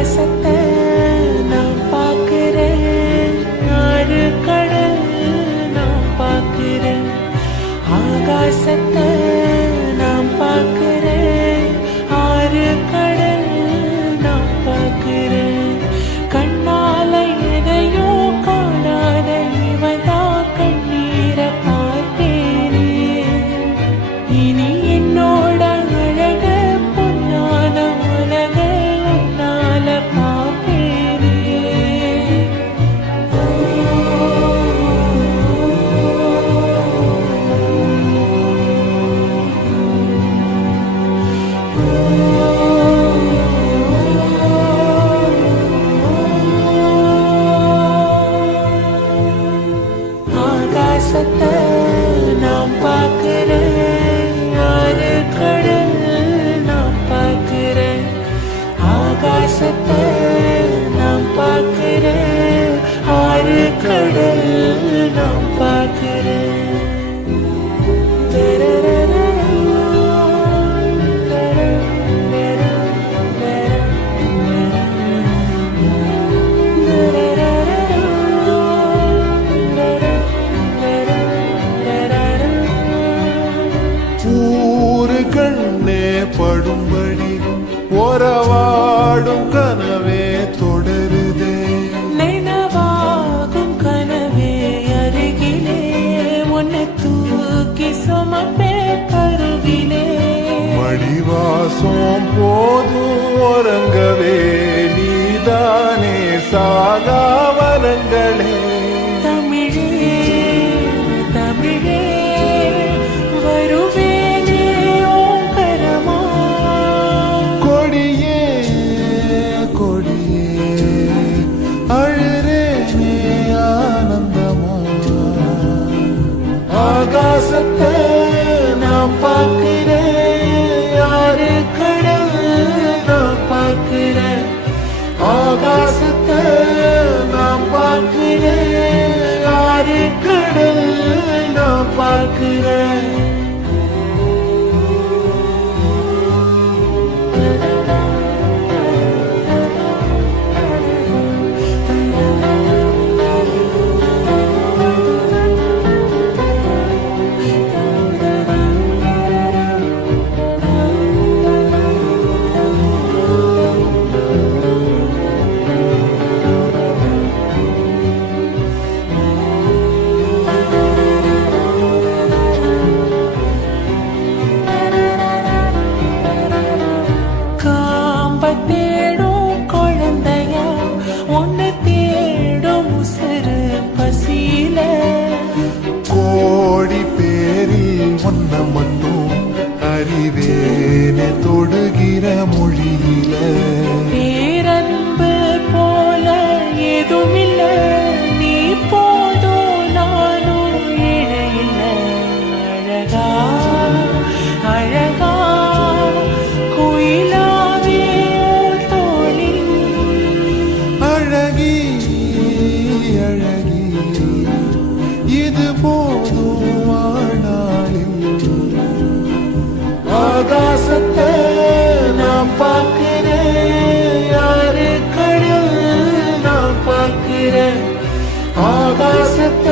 ஆகாசத்தை நான் பார்க்கிறேன், ஆறு கடல் நான் பார்க்கிறேன். ஆகாசத்தை நான் பார்க்கிறேன், ஆறு கடல் நான் பார்க்கிறேன். கண்ணால எதையோ காணாத இவதா கண்ணீரை பார்த்தேனே. இனி என்னோட அழக பொன்னான உலக உன்னால பார்ப்பேனே. ஆகாசத்தை நான் பார்க்கிறேன், ஆறு கடல் நான் பார்க்கிறேன். ஆகாசத்தை நான் பார்க்கிறேன், ஆறு கடல் நான் பார்க்கிறேன். ஊரு கண்ணே படும்படி ஒரவாடும் கனவே தொடருதே. நினைவாகும் கனவே அருகிலே உன்னை தூக்கி சுமப்பே கருவிலே. மடிவாசம் போதும் உறங்கவே நீதானே சாகாவரங்களே. தமிழே தமிழே வருவேனே ஓங்கரமா. கொடியே கொடியே அழுறேனே ஆனந்தமா. ஆகாசத்தை நான் பார்க்கிறேன், ஆறு கடல் நான் பார்க்கிறேன். ஆகாசத்தை நான் பார்க்கிறேன், ஆறு கடல் நான் பார்க்கிறேன். தேடும் குழந்தையா உன்னை தேடும் உசுறு பசியில. கோடி பேரில் ஒன்ன மட்டும் அறிவேனே தொடுகிற மொழியில. பேரன்பு போல எதுமில்ல, நீ போதும் நானும் இழையில்ல. அழகா அழகா குயிலாவே தோழி. அழகி அழகி இது போதும் வாழ்நாளில். ஆகாசத்தை நான் பார்க்கிறேன், ஆறு கடல் நான் பார்க்கிறேன். ஆகாசத்தை